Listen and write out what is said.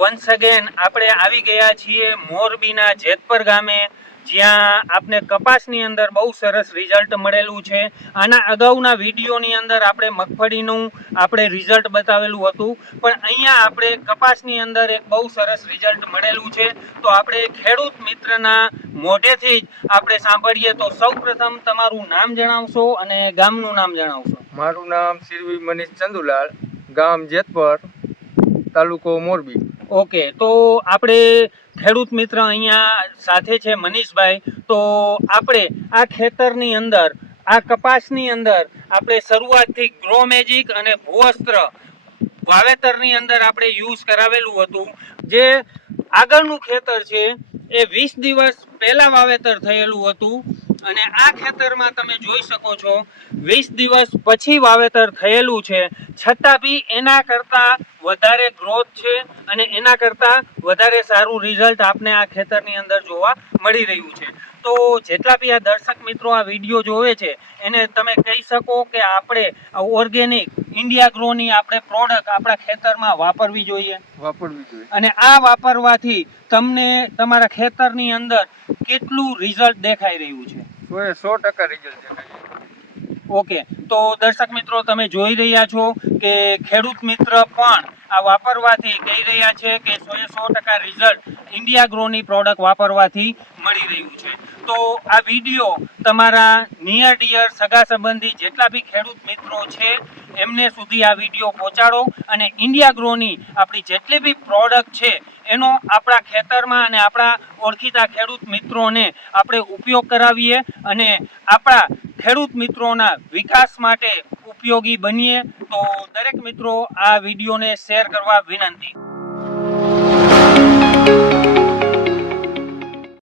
Once again આપણે આવી ગયા છીએ મોરબીના જેતપર ગામે, જ્યાં આપને કપાસની અંદર બહુ સરસ રિઝલ્ટ મળેલું છે. આના અગાઉના વિડીયોની અંદર આપણે મગફળીનું આપણે રિઝલ્ટ બતાવેલું હતું. પણ અહીંયા આપણે કપાસની અંદર એક બહુ સરસ રિઝલ્ટ મળેલું છે. તો આપણે ખેડૂત મિત્રના મોઢેથી જ આપણે સાંભળીએ. તો સૌપ્રથમ તમારું નામ જણાવશો અને ગામનું નામ જણાવશો. મારું નામ શિરવી મનીષ ચંદુલાલ, ગામ જેતપર. તાલુકો મોરબી. ઓકે, તો આપણે ખેડૂત મિત્ર અહીંયા સાથે છે મનીષભાઈ. તો આપણે આ ખેતરની અંદર, આ કપાસની અંદર આપણે શરૂઆતથી ગ્રો મેજિક અને ભૂવસ્ત્ર વાવેતરની અંદર આપણે યુઝ કરાવેલું હતું. જે આગળનું ખેતર છે, એ વીસ દિવસ પહેલાં વાવેતર થયેલું હતું. અને આ ખેતરમાં તમે જોઈ શકો છો વીસ દિવસ પછી વાવેતર થયેલું છે. છતાં બી એના કરતાં વધારે ગ્રોથ છે અને એના કરતાં વધારે સારું રિઝલ્ટ આપને આ ખેતરની અંદર જોવા મળી રહ્યું છે. તો જેટલા બી આ દર્શક મિત્રો આ વીડિયો જોવે છે એને તમે કહી શકો કે આપણે ઓર્ગેનિક ઇન્ડિયા ગ્રોની આપણે પ્રોડક્ટ આપણા ખેતરમાં વાપરવી જોઈએ. વાપરવી જોઈએ. અને આ વાપરવાથી તમને તમારા ખેતરની અંદર કેટલું રિઝલ્ટ દેખાઈ રહ્યું છે. સો સો ટકા રિઝલ્ટ ઓકે. તો દર્શક મિત્રો, તમે જોઈ રહ્યા છો કે ખેડૂત મિત્ર પણ આ વાપરવાથી કહી રહ્યા છે કે સો એ સો ટકા રિઝલ્ટ ઇન્ડિયા ગ્રોની પ્રોડક્ટ વાપરવાથી મળી રહ્યું છે. તો આ વીડિયો તમારા નિયર ડિયર સગા સંબંધી જેટલા બી ખેડૂત મિત્રો છે, એમને સુધી આ વીડિયો પહોંચાડો અને ઇન્ડિયા ગ્રોની આપણી જેટલી બી પ્રોડક્ટ છે એનો આપણા ખેતરમાં અને આપણા ઓળખીતા ખેડૂત મિત્રોને આપણે ઉપયોગ કરાવીએ અને આપણા ખેડૂત મિત્રોના વિકાસ માટે ઉપયોગી બનીએ. તો દરેક મિત્રો આ વિડીયોને શેર કરવા વિનંતી.